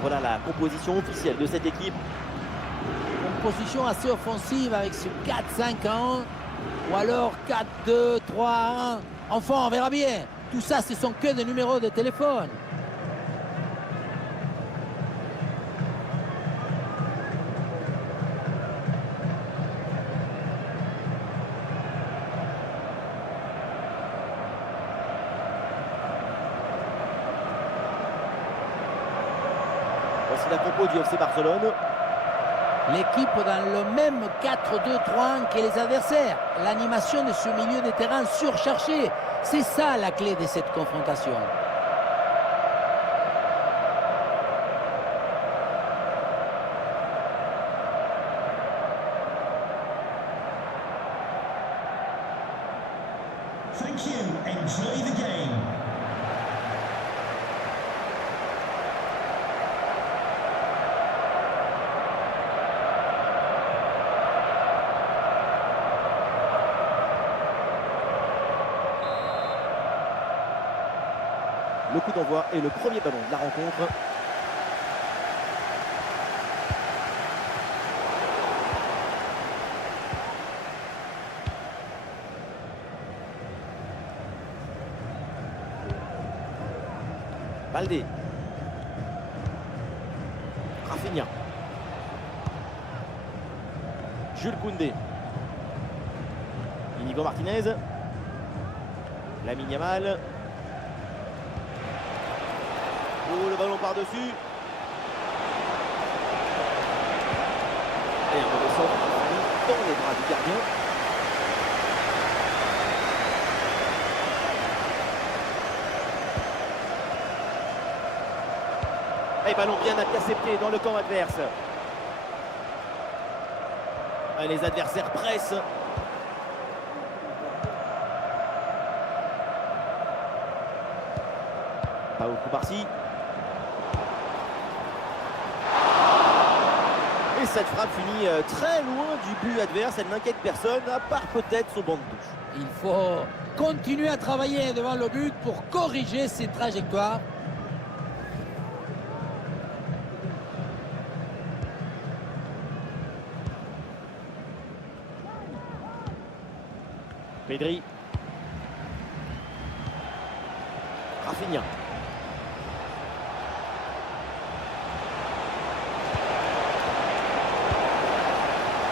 voilà la composition officielle de cette équipe. Composition assez offensive avec ce 4-5-1 ou alors 4-2-3-1. Enfin, on verra bien. Tout ça, ce sont que des numéros de téléphone. Voici la compo du FC Barcelone. L'équipe dans le même 4-2-3-1 que les adversaires. L'animation de ce milieu de terrain surchargé. C'est ça la clé de cette confrontation. Thank you. Enjoy the game. Le coup d'envoi et le premier ballon de la rencontre. Baldé. Rafinha. Jules Koundé. Inigo Martinez. Lamine Yamal. Oh, le ballon par-dessus. Et un mauvais centre dans les bras du gardien. Et ballon bien intercepté dans le camp adverse. Et les adversaires pressent. Pau Cubarsí. Et cette frappe finit très loin du but adverse. Elle n'inquiète personne, à part peut-être son banc de touche. Il faut continuer à travailler devant le but pour corriger ces trajectoires. Pedri. Rafinha.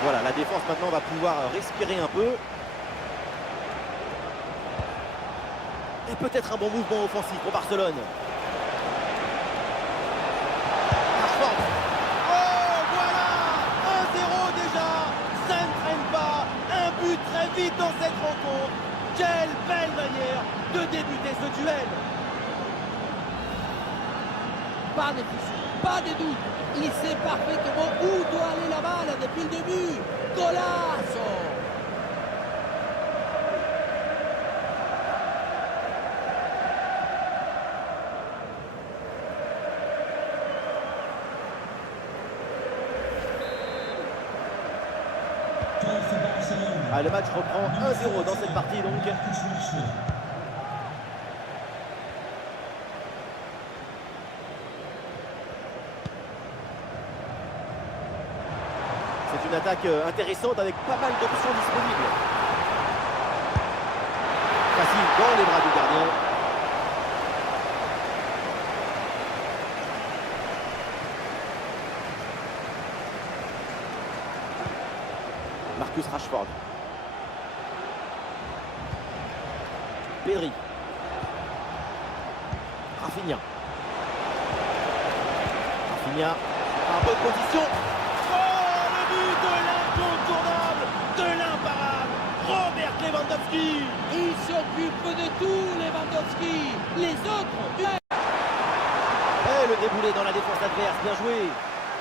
Voilà, la défense maintenant va pouvoir respirer un peu. Et peut-être un bon mouvement offensif pour Barcelone. Rashford. Oh, voilà 1-0 déjà. Ça ne traîne pas. Un but très vite dans cette rencontre. Quelle belle manière de débuter ce duel. Pas de soucis, pas de doute. Il sait parfaitement où doit aller la balle depuis le début. Golazo! Ah, le match reprend 1-0 dans cette partie donc. C'est une attaque intéressante avec pas mal d'options disponibles. Facile dans les bras du gardien. Marcus Rashford. Pedri. Rafinha. Rafinha en bonne position. Oh, le but de l'incontournable, de l'imparable, Robert Lewandowski. Il s'occupe de tout, Lewandowski. Les autres... Et le déboulé dans la défense adverse, bien joué.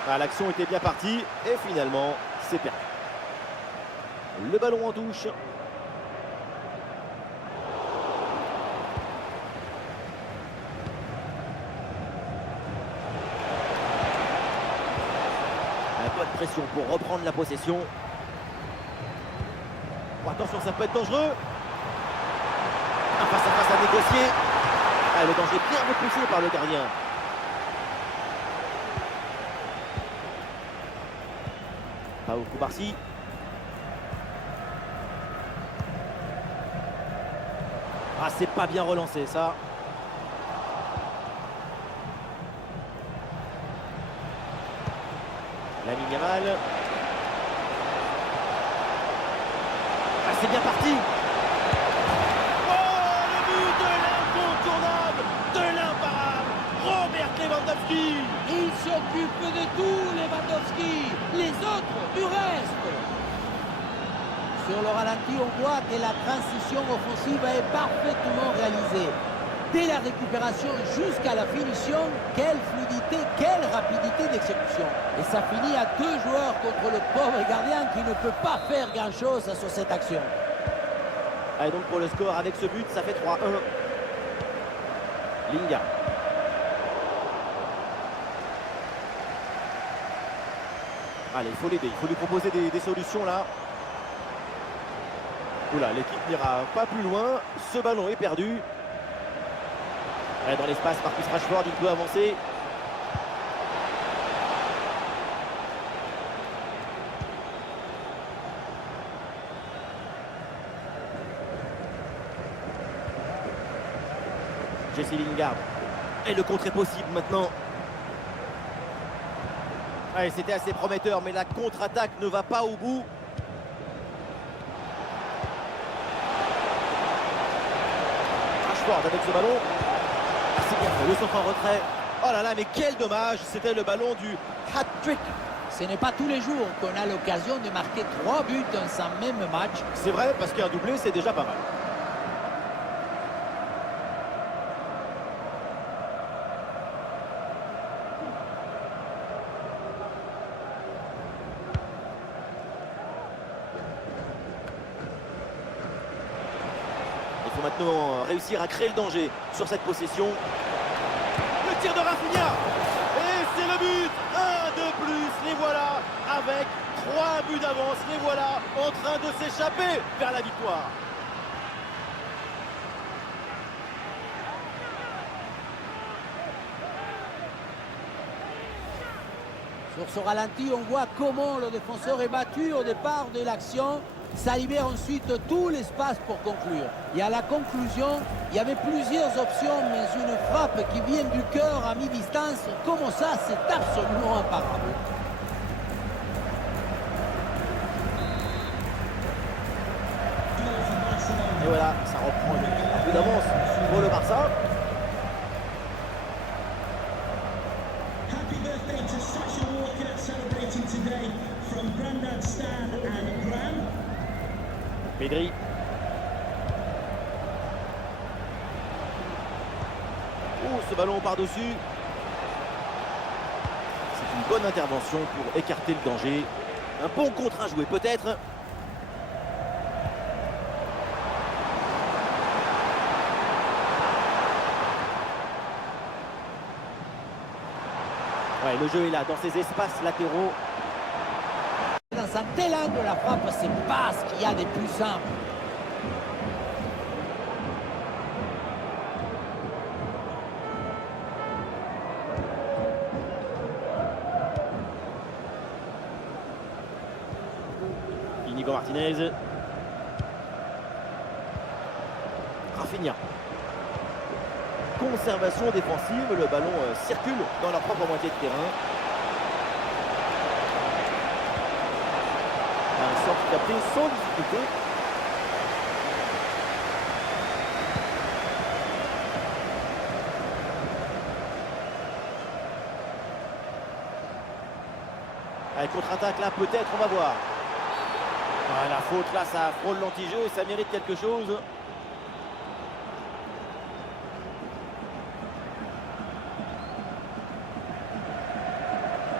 Ah, l'action était bien partie et finalement, c'est perdu. Le ballon en touche. Un peu de pression pour reprendre la possession. Oh, attention, ça peut être dangereux. Un face-à-face à négocier. Ah, le danger bien repoussé par le gardien. Pau Cubarsí. Ah, c'est pas bien relancé ça. Lamine Yamal. Ah, c'est bien parti. Oh, le but de l'incontournable, de l'imparable, Robert Lewandowski. Il s'occupe de tout, Lewandowski. Les autres, du reste. Sur le ralenti, on voit que la transition offensive est parfaitement réalisée. Dès la récupération jusqu'à la finition, quelle fluidité, quelle rapidité d'exécution. Et ça finit à 2 joueurs contre le pauvre gardien qui ne peut pas faire grand-chose sur cette action. Allez, donc pour le score, avec ce but, ça fait 3-1. Lingard. Allez, il faut l'aider, il faut lui proposer des solutions là. Oula, l'équipe n'ira pas plus loin. Ce ballon est perdu. Allez, dans l'espace, Marcus Rashford, il peut avancer. Jesse Lingard. Et le contre est possible maintenant. Allez, c'était assez prometteur, mais la contre-attaque ne va pas au bout. Rashford avec ce ballon. Ah, c'est bien fait, le centre en retrait. Oh là là, mais quel dommage. C'était le ballon du hat-trick. Ce n'est pas tous les jours qu'on a l'occasion de marquer 3 buts dans un même match. C'est vrai, parce qu'un doublé, c'est déjà pas mal. Il faut maintenant réussir à créer le danger sur cette possession. Le tir de Rafinha. Et c'est le but. Un de plus. Les voilà avec 3 buts d'avance. Les voilà en train de s'échapper vers la victoire. Sur ce ralenti, on voit comment le défenseur est battu au départ de l'action. Ça libère ensuite tout l'espace pour conclure. Et à la conclusion, il y avait plusieurs options, mais une frappe qui vient du cœur à mi-distance, comment ça, c'est absolument imparable. Et voilà, ça reprend un peu d'avance pour le Barça. Happy birthday to Sasha Walker celebrating today from Grandad Stan and Gran. Pedri. Oh, ce ballon par-dessus. C'est une bonne intervention pour écarter le danger. Un bon contre à jouer peut-être. Ouais, le jeu est là, dans ces espaces latéraux. Dans un tel angle, la frappe, c'est pas ce qu'il y a de plus simple. Inigo Martinez. Rafinha. Conservation défensive, le ballon circule dans leur propre moitié de terrain. Un centre capté sans difficulté. Allez, contre-attaque là, peut-être, on va voir. Ah, la faute là, ça frôle l'anti-jeu et ça mérite quelque chose.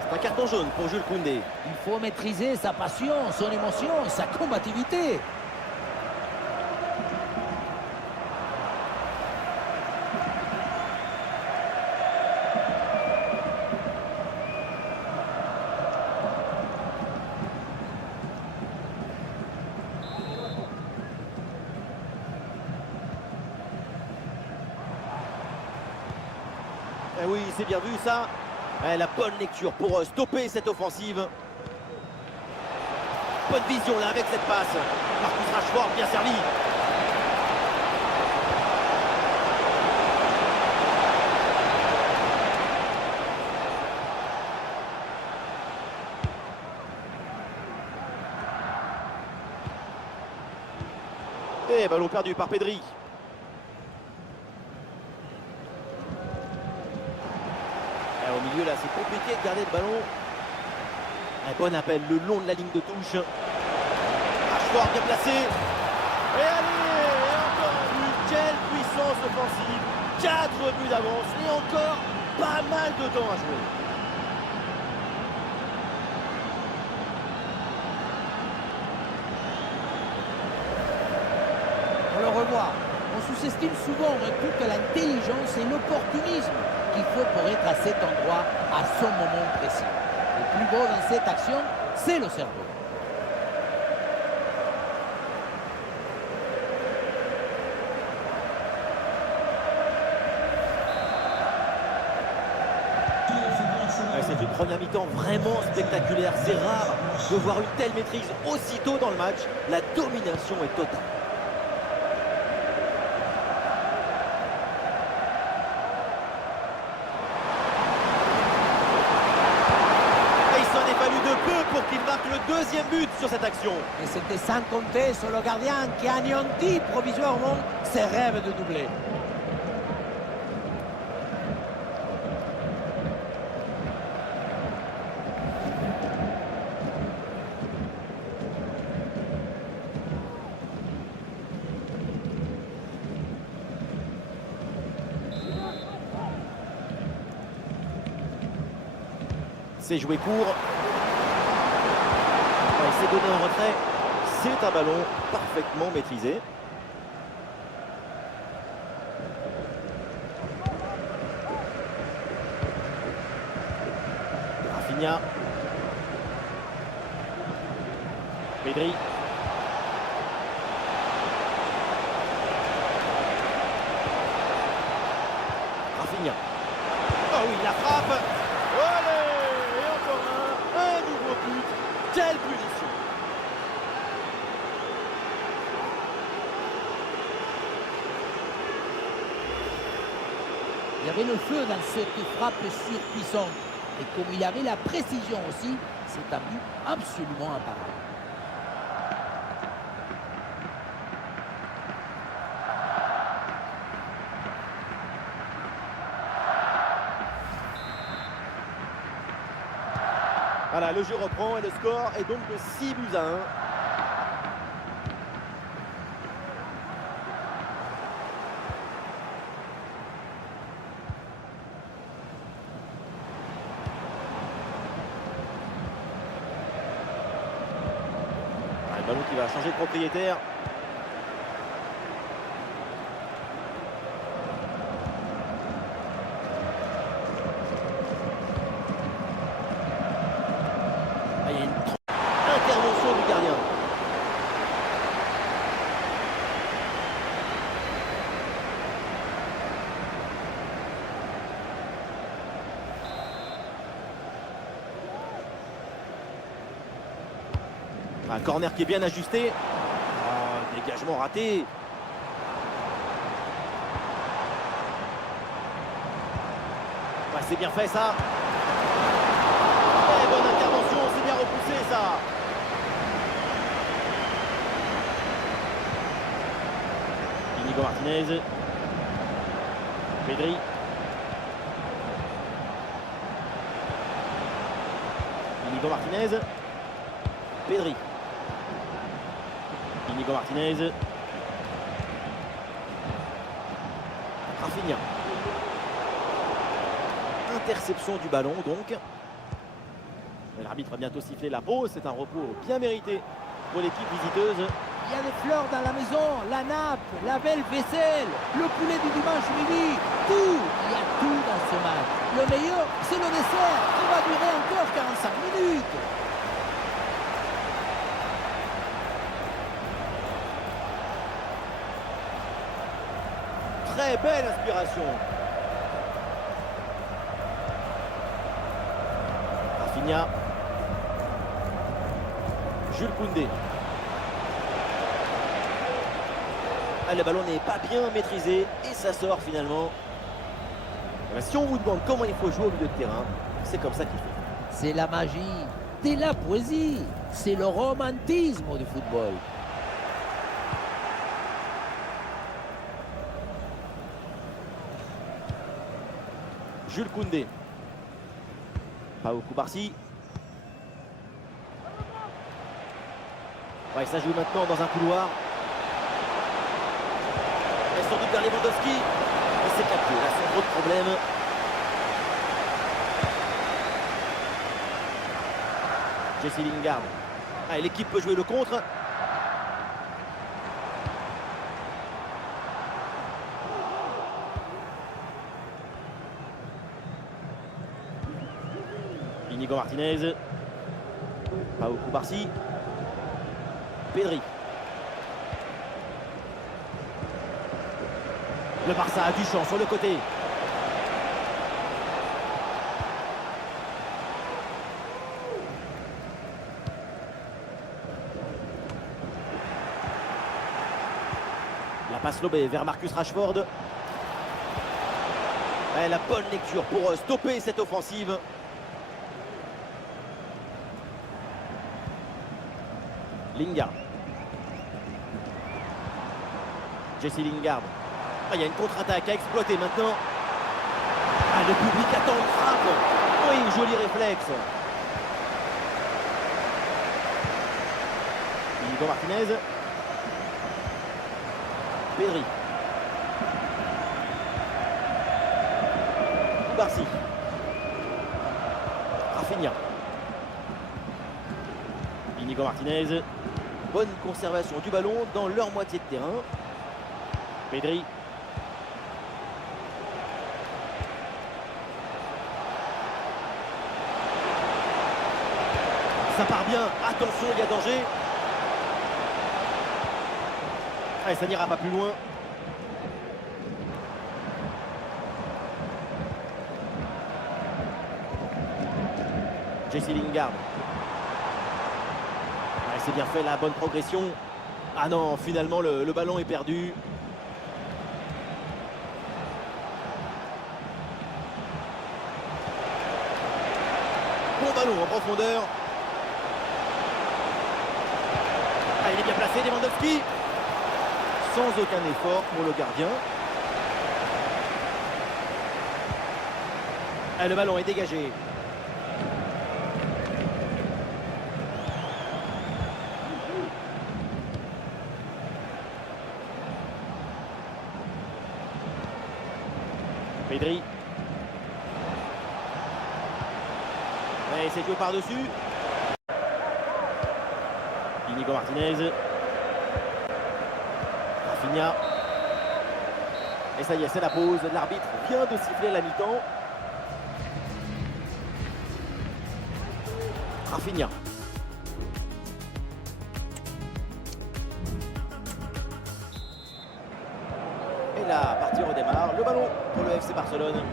C'est un carton jaune pour Jules Koundé. Il faut maîtriser sa passion, son émotion, sa combativité. Eh oui, c'est bien vu ça. La bonne lecture pour stopper cette offensive. bonne vision là avec cette passe. Marcus Rashford bien servi. Et ballon perdu par Pedri. Et au milieu là c'est compliqué de garder le ballon. Un bon appel le long de la ligne de touche. Rashford bien placé. Et allez, et encore un but. Quelle puissance offensive. 4 buts d'avance et encore pas mal de temps à jouer. On le revoit. On sous-estime souvent toute l'intelligence et l'opportunisme qu'il faut pour être à cet endroit à son moment précis. Le plus beau dans cette action, c'est le cerveau. C'est une première mi-temps vraiment spectaculaire. C'est rare de voir une telle maîtrise aussitôt dans le match. La domination est totale. Et il s'en est fallu de peu pour qu'il marque le deuxième but sur cette action. Et c'était sans compter sur le gardien qui anéantit provisoirement ses rêves de doubler. C'est joué court. Il s'est donné en retrait. C'est un ballon parfaitement maîtrisé. Rafinha. Pedri. Rafinha. Oh oui, la frappe. Allez, et encore un nouveau but. Quelle punition. Il y avait le feu dans cette frappe surpuissante. Et comme il y avait la précision aussi, c'est un but absolument imparable. Voilà, le jeu reprend et le score est donc de 6 buts à 1. Le ballon qui va changer de propriétaire. Il y a une intervention du gardien. Un corner qui est bien ajusté. Oh, dégagement raté. Ouais, c'est bien fait ça. Et bonne intervention, c'est bien repoussé ça. Inigo Martinez. Pedri. Inigo Martinez. Pedri. Inigo Martinez. Rafinha. Interception du ballon donc. L'arbitre a bientôt sifflé la pause. C'est un repos bien mérité pour l'équipe visiteuse. Il y a des fleurs dans la maison, la nappe, la belle vaisselle, le poulet du dimanche midi, tout. Il y a tout dans ce match. Le meilleur, c'est le dessert qui va durer encore 45 minutes. Très belle inspiration. Rafinha. Jules Koundé. Ah, le ballon n'est pas bien maîtrisé et ça sort finalement. Si on vous demande comment il faut jouer au milieu de terrain, c'est comme ça qu'il faut. C'est la magie, c'est la poésie, c'est le romantisme du football. Jules Koundé. Pao Koubarsi. Ouais, ça joue maintenant dans un couloir. Et sans doute vers Lewandowski. Et c'est capté, là sans trop de problème. Jesse Lingard. Ah, l'équipe peut jouer le contre. Inigo Martinez. Pao Koubarsi. Pedri. Le Barça a du champ sur le côté. La passe lobée vers Marcus Rashford. Ouais, la bonne lecture pour stopper cette offensive. Lingard. Jesse Lingard. Ah, il y a une contre-attaque à exploiter maintenant. Ah, le public attend une frappe. Oui, joli réflexe. Inigo Martinez. Pedri. Barcy. Rafinha. Inigo Martinez. Bonne conservation du ballon dans leur moitié de terrain. Pedri. Ça part bien. Attention, il y a danger. Allez, ça n'ira pas plus loin. Jesse Lingard. Ouais, c'est bien fait, la bonne progression. Ah non, finalement, le ballon est perdu. Bon ballon en profondeur. Ah, il est bien placé, Lewandowski. Sans aucun effort pour le gardien. Ah, le ballon est dégagé. Pedri. Et c'est joué par-dessus. Inigo Martinez. Rafinha. Et ça y est, c'est la pause. L'arbitre vient de siffler la mi-temps. Rafinha. Et la partie redémarre. Le ballon pour le FC Barcelone.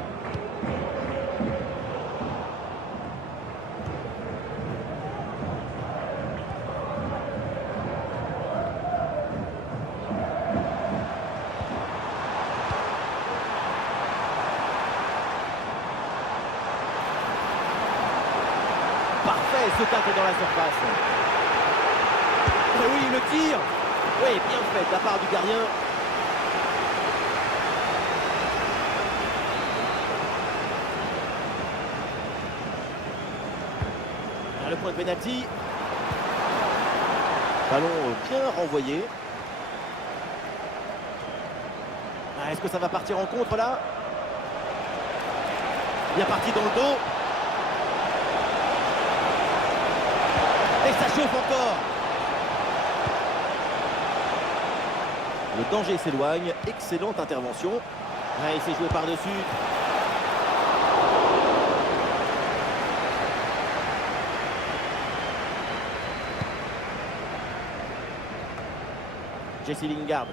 Parfait, ce tacle dans la surface. Et oui, le tir. Oui, bien fait de la part du gardien. Le point de pénalty. Ballon bien renvoyé. Ah, est-ce que ça va partir en contre là? Bien parti dans le dos. Et ça chauffe encore. Le danger s'éloigne. Excellente intervention. Ah, il s'est joué par-dessus. Jesse Lingard.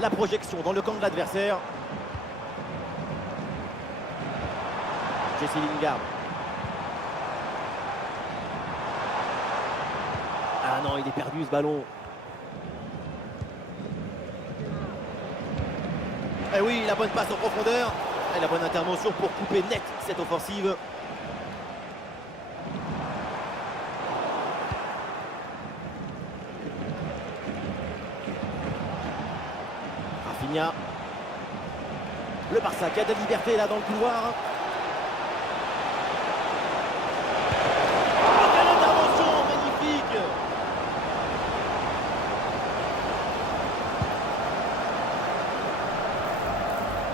La projection dans le camp de l'adversaire. Jesse Lingard. Ah non, il est perdu ce ballon. Eh oui, la bonne passe en profondeur. Et la bonne intervention pour couper net cette offensive. Rafinha. Le Barça qui a de la liberté là dans le couloir. Oh, quelle intervention magnifique!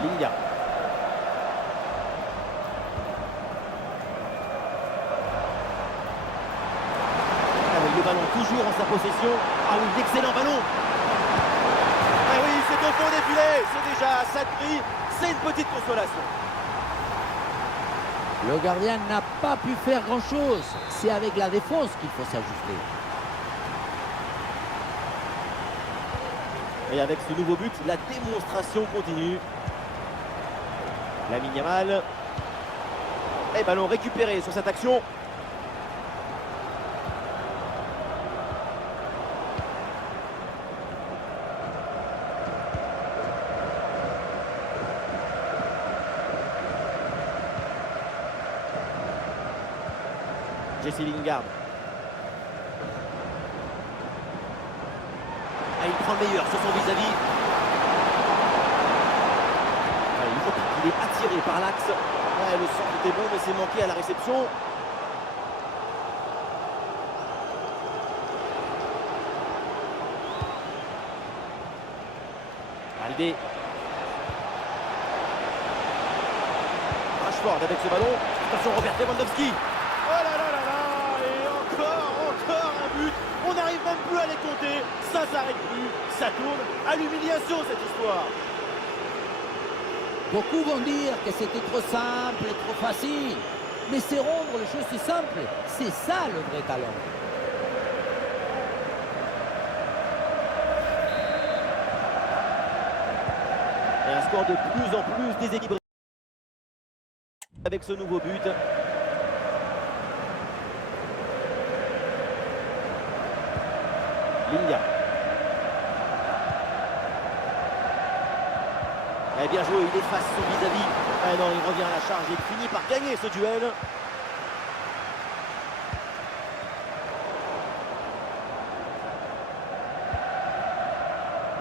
Lingard. Avec le ballon toujours en sa possession. Ah oui, d'excellent ballon. Ah oui, c'est au fond des filets. C'est déjà ça de prix. C'est une petite consolation. Le gardien n'a pas pu faire grand-chose. C'est avec la défense qu'il faut s'ajuster. Et avec ce nouveau but, la démonstration continue. Lamine Yamal. Et ballon récupéré sur cette action. Jesse Lingard. Ah, il prend le meilleur sur son vis-à-vis. Ah, il faut qu'il est attiré par l'axe. Ouais, le centre était bon, mais c'est manqué à la réception. Aldé. Rashford avec ce ballon. Attention, Robert Lewandowski. Oh là là là là. Et encore un but. On n'arrive même plus à les compter. Ça s'arrête plus. Ça tourne à l'humiliation cette histoire. Beaucoup vont dire que c'était trop simple et trop facile. Mais c'est rendre les choses si simples. C'est ça le vrai talent. Et un score de plus en plus déséquilibré avec ce nouveau but. Lingard. Eh bien joué, il efface son vis-à-vis. Ah non, il revient à la charge et il finit par gagner ce duel.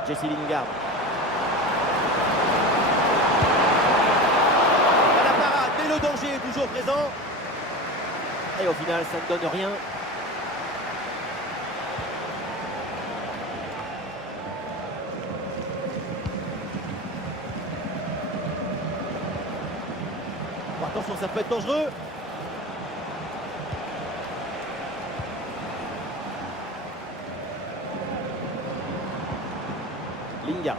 Jesse Lingard. La parade, mais le danger est toujours présent. Et au final, ça ne donne rien. Attention, ça peut être dangereux. Lingard.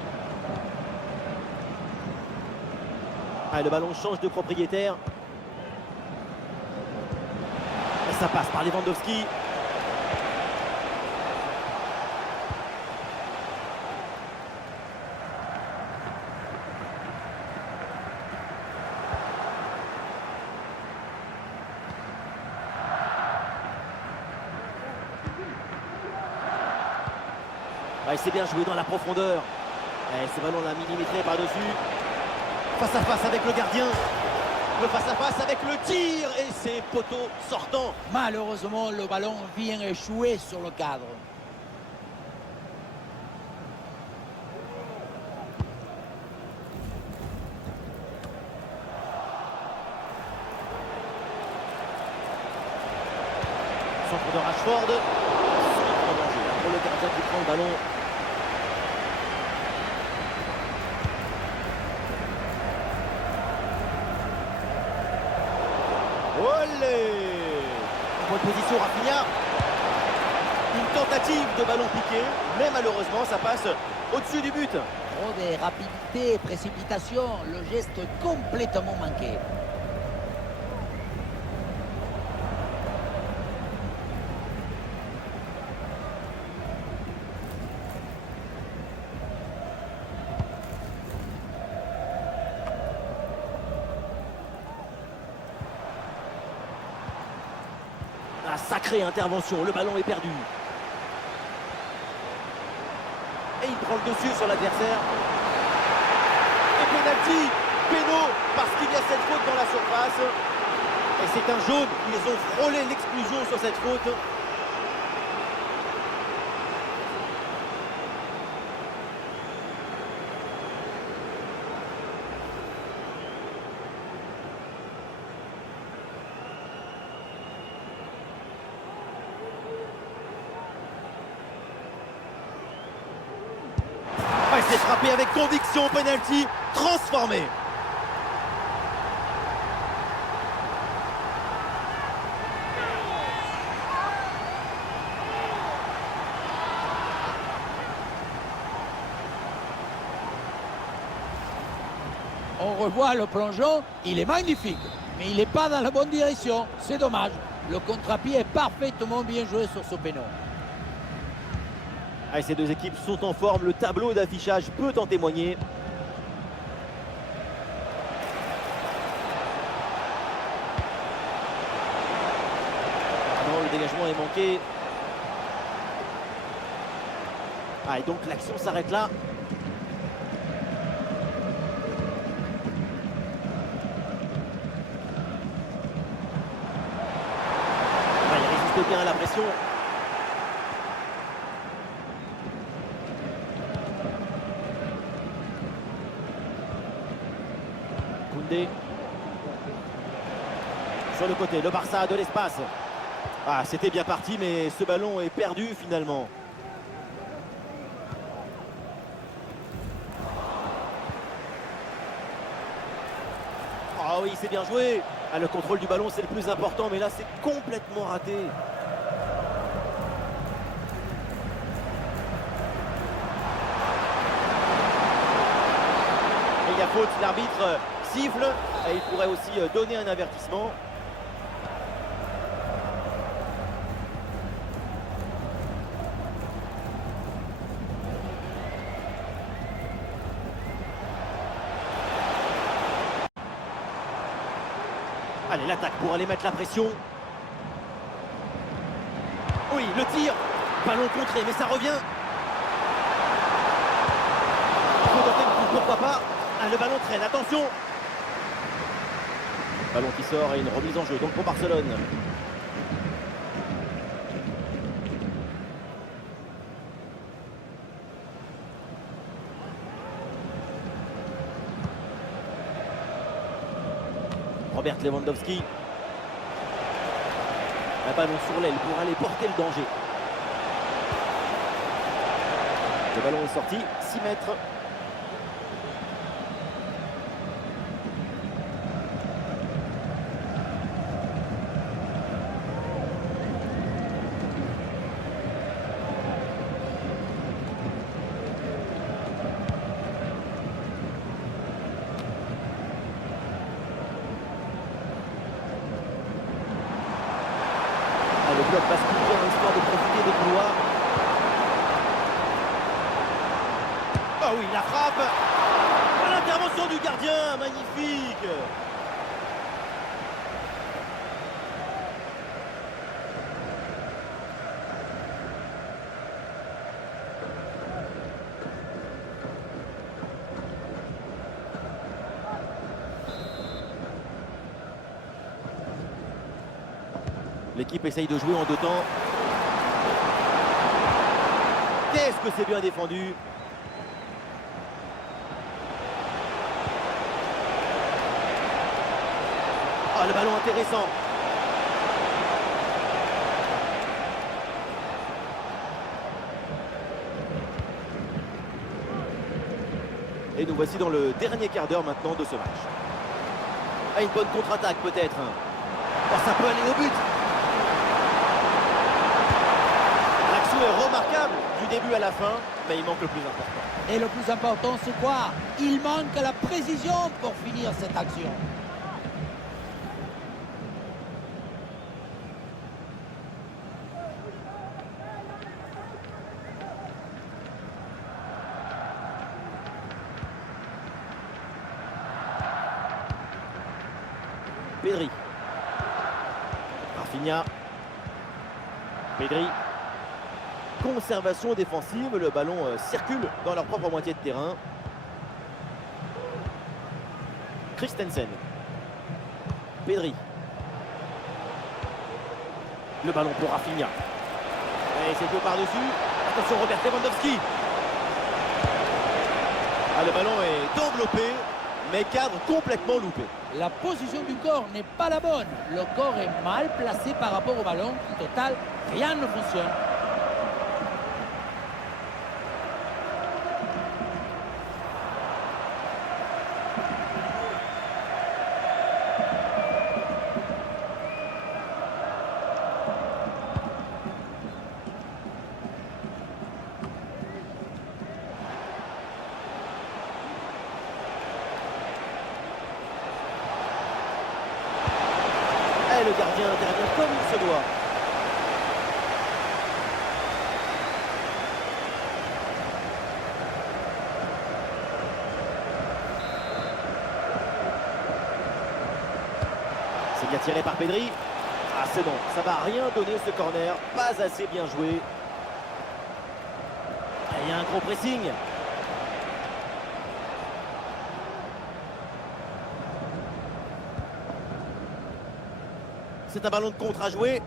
Ah, le ballon change de propriétaire. Et ça passe par Lewandowski. Ah, il s'est bien joué dans la profondeur. Et ce ballon l'a millimétré par-dessus. Face à face avec le gardien. Le face à face avec le tir. Et c'est poteau sortant. Malheureusement, le ballon vient échouer sur le cadre. Centre de Rashford. Sans danger pour le gardien qui prend le ballon. Olé! En bonne position, Rafinha. Une tentative de ballon piqué, mais malheureusement, ça passe au-dessus du but. Trop de rapidité et précipitation, le geste complètement manqué. Sacrée intervention, le ballon est perdu. Et il prend le dessus sur l'adversaire. Et pénalty, péno, parce qu'il y a cette faute dans la surface. Et c'est un jaune, ils ont frôlé l'exclusion sur cette faute. C'est frappé avec conviction, penalty transformé. On revoit le plongeon, il est magnifique, mais il n'est pas dans la bonne direction, c'est dommage. Le contre-pied est parfaitement bien joué sur ce péno. Ah, ces deux équipes sont en forme, le tableau d'affichage peut en témoigner. Non, le dégagement est manqué. Ah, et donc l'action s'arrête là. Ah, il résiste bien à la pression. Sur le côté, le Barça a de l'espace. Ah, c'était bien parti, mais ce ballon est perdu finalement. Ah oui, c'est bien joué. Ah, le contrôle du ballon, c'est le plus important, mais là, c'est complètement raté. Et il y a faute, l'arbitre siffle et il pourrait aussi donner un avertissement. Allez, l'attaque pour aller mettre la pression. Oui, le tir. Ballon contré, mais ça revient. Il faut tenter le coup, pourquoi pas. Ah, le ballon traîne, attention. Ballon qui sort et une remise en jeu, donc pour Barcelone. Robert Lewandowski. Un ballon sur l'aile pour aller porter le danger. Le ballon est sorti, 6 mètres. Le bloc passe plus bien histoire de profiter des couloirs. Ah oui, la frappe. L'intervention du gardien, magnifique. L'équipe essaye de jouer en deux temps. Qu'est-ce que c'est bien défendu. Ah, le ballon intéressant. Et nous voici dans le dernier quart d'heure maintenant de ce match. Ah, une bonne contre-attaque peut-être. Oh, ça peut aller au but. L'action est remarquable du début à la fin, mais il manque le plus important. Et le plus important, c'est quoi? Il manque la précision pour finir cette action. Pedri. Rafinha. Pedri. Conservation défensive, le ballon circule dans leur propre moitié de terrain. Christensen. Pedri. Le ballon pour Rafinha. Et c'est joué par-dessus. Attention Robert Lewandowski. Ah, le ballon est enveloppé, mais cadre complètement loupé. La position du corps n'est pas la bonne. Le corps est mal placé par rapport au ballon. Au total, rien ne fonctionne. Et le gardien intervient comme il se doit. C'est bien tiré par Pedri. Ah, c'est bon, ça va rien donner ce corner, pas assez bien joué. Et il y a un gros pressing. C'est un ballon de contre à jouer.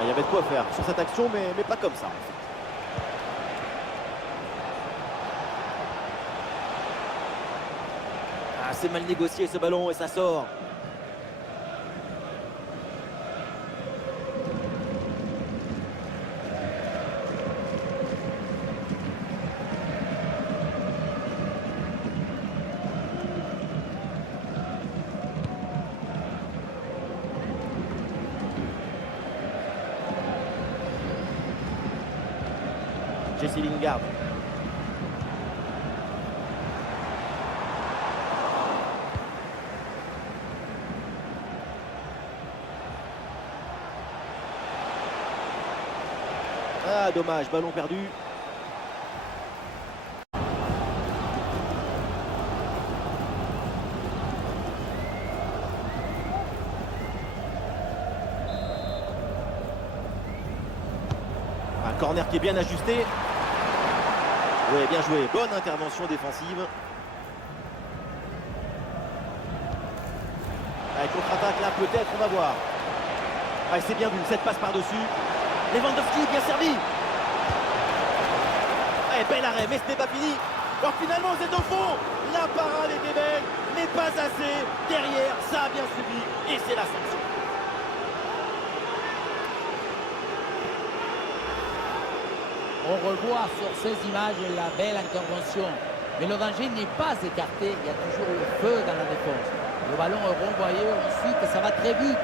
Il y avait de quoi faire sur cette action, mais pas comme ça. En fait. Ah, c'est mal négocié ce ballon et ça sort. Jesse Lingard. Ah, dommage, ballon perdu. Un corner qui est bien ajusté. Oui, bien joué. Bonne intervention défensive. Avec contre-attaque là, peut-être, on va voir. Ah, c'est bien vu, cette passe par-dessus. Lewandowski, bien servi. Eh, bel arrêt, mais ce n'est pas fini. Alors finalement, c'est au fond. La parade était belle, mais pas assez. Derrière, ça a bien subi. Et c'est la sanction. On revoit sur ces images la belle intervention. Mais le danger n'est pas écarté. Il y a toujours le feu dans la défense. Le ballon est renvoyé ensuite et ça va très vite.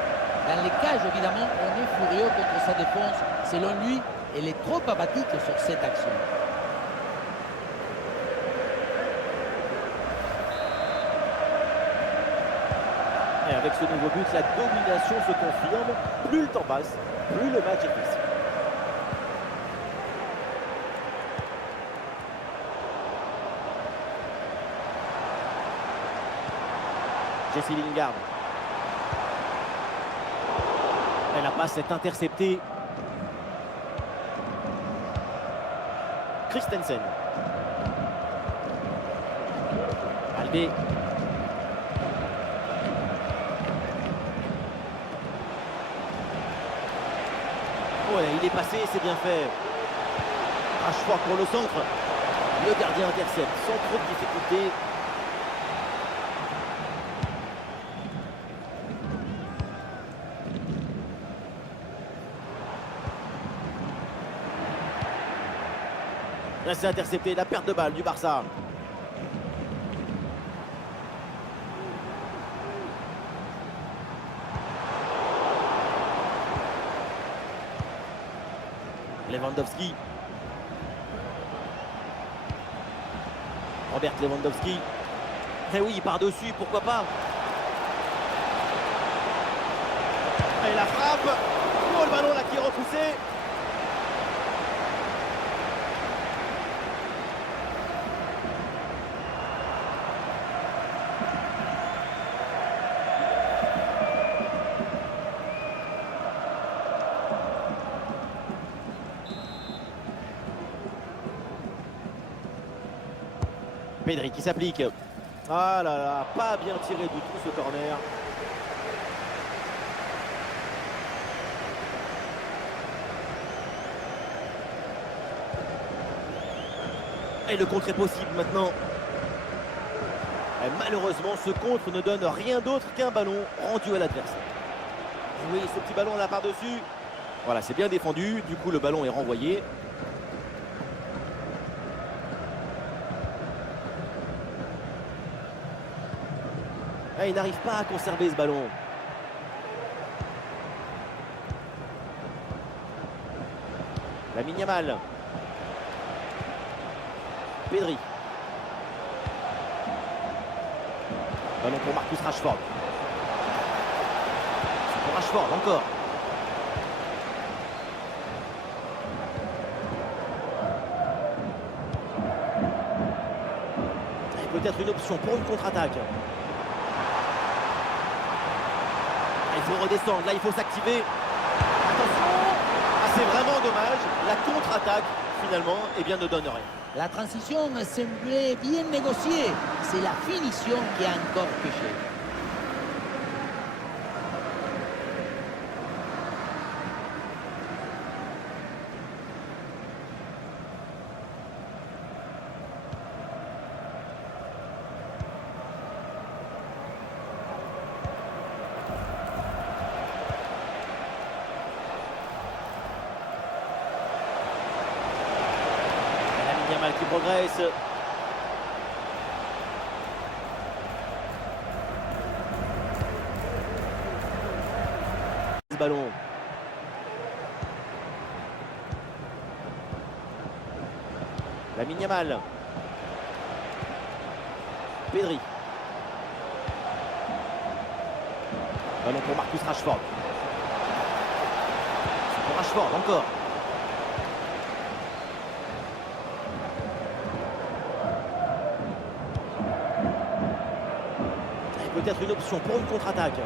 Dans les cages, évidemment, on est furieux contre sa défense. Selon lui, elle est trop apathique sur cette action. Et avec ce nouveau but, la domination se confirme. Plus le temps passe, plus le match est facile. Jesse Lingard. Et la passe est interceptée. Christensen. Albé. Oh, il est passé, c'est bien fait. Rashford pour le centre. Le gardien intercepte sans trop de difficulté. Là, c'est intercepté, la perte de balle du Barça. Lewandowski. Robert Lewandowski. Eh oui, par-dessus, pourquoi pas. Et la frappe. Oh, le ballon là qui est repoussé. Pedri qui s'applique. Ah là là, pas bien tiré du tout ce corner. Et le contre est possible maintenant. Et malheureusement, ce contre ne donne rien d'autre qu'un ballon rendu à l'adversaire. Oui, ce petit ballon là par-dessus. Voilà, c'est bien défendu. Du coup, le ballon est renvoyé. Et il n'arrive pas à conserver ce ballon. Lamine Yamal. Pedri. Ballon pour Marcus Rashford. C'est pour Rashford encore. Et peut-être une option pour une contre-attaque. Il faut redescendre, là il faut s'activer. Attention. Ah, c'est vraiment dommage. La contre-attaque finalement ne donne rien. La transition semblait bien négociée. C'est la finition qui a encore péché. Yamal qui progresse. Ballon. Lamine Yamal. Pedri. Ballon pour Marcus Rashford. C'est pour Rashford encore. Peut-être une option pour une contre-attaque.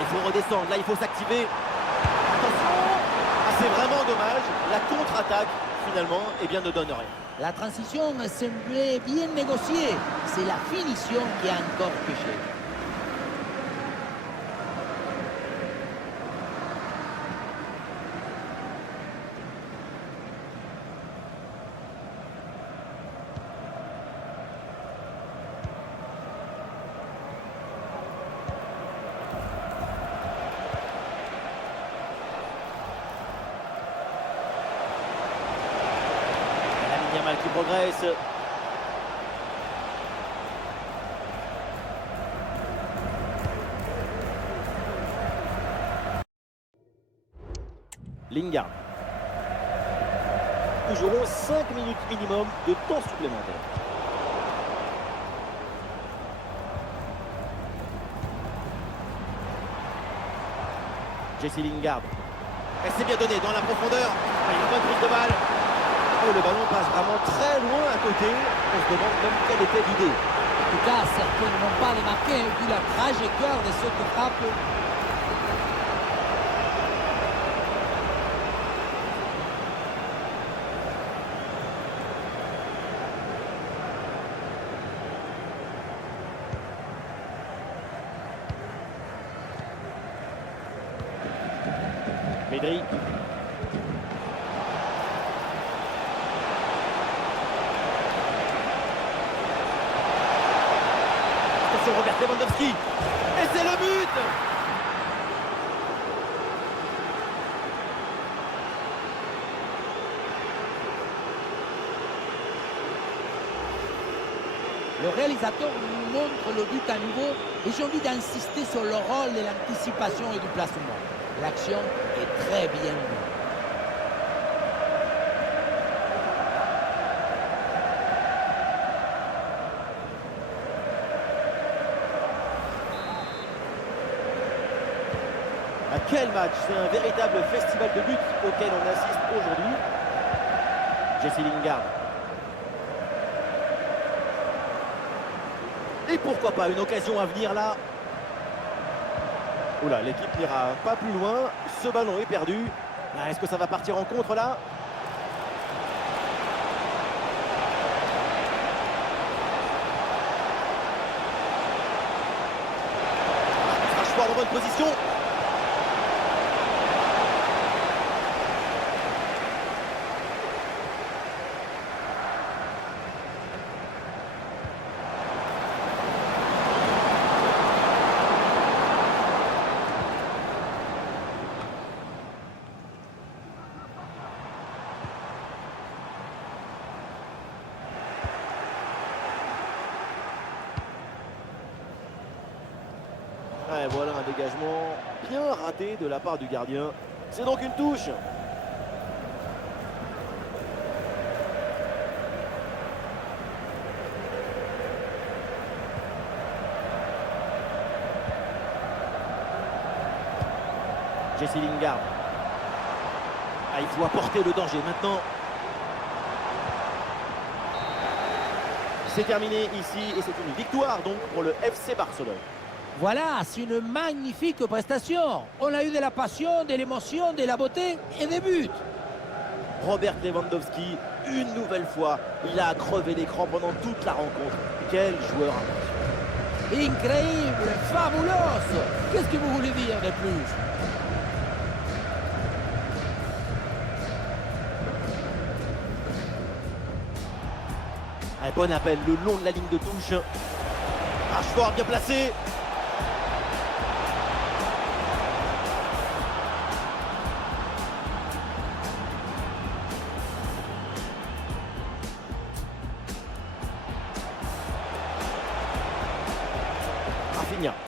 Il faut redescendre, là il faut s'activer. Attention. Ah, c'est vraiment dommage. La contre-attaque finalement ne donne rien. La transition semblait bien négociée. C'est la finition qui a encore péché. Yamal qui progresse. Lingard. Nous jouerons 5 minutes minimum de temps supplémentaire. Jesse Lingard. Et c'est bien donné dans la profondeur. Une bonne prise de balle. Oh, le ballon passe vraiment très loin à côté. On se demande même quelle était l'idée. En tout cas, certains n'ont pas remarqué vu la trajectoire de cette frappe. Pedri. Attention, Robert Lewandowski. Et c'est le but. Le réalisateur nous montre le but à nouveau et j'ai envie d'insister sur le rôle de l'anticipation et du placement. L'action est très bien vue. Quel match! C'est un véritable festival de buts auquel on assiste aujourd'hui. Jesse Lingard. Et pourquoi pas une occasion à venir là. Oula, l'équipe n'ira pas plus loin. Ce ballon est perdu. Est-ce que ça va partir en contre là? bonne position. Et voilà un dégagement bien raté de la part du gardien. C'est donc une touche. Jesse Lingard. Ah, il faut apporter le danger maintenant. C'est terminé ici et c'est une victoire donc pour le FC Barcelone. Voilà, c'est une magnifique prestation. On a eu de la passion, de l'émotion, de la beauté et des buts. Robert Lewandowski, une nouvelle fois, il a crevé l'écran pendant toute la rencontre. Quel joueur impressionnant. Incroyable, fabuloso. Qu'est-ce que vous voulez dire de plus? Un bon appel le long de la ligne de touche. Rashford bien placé. Rafinha.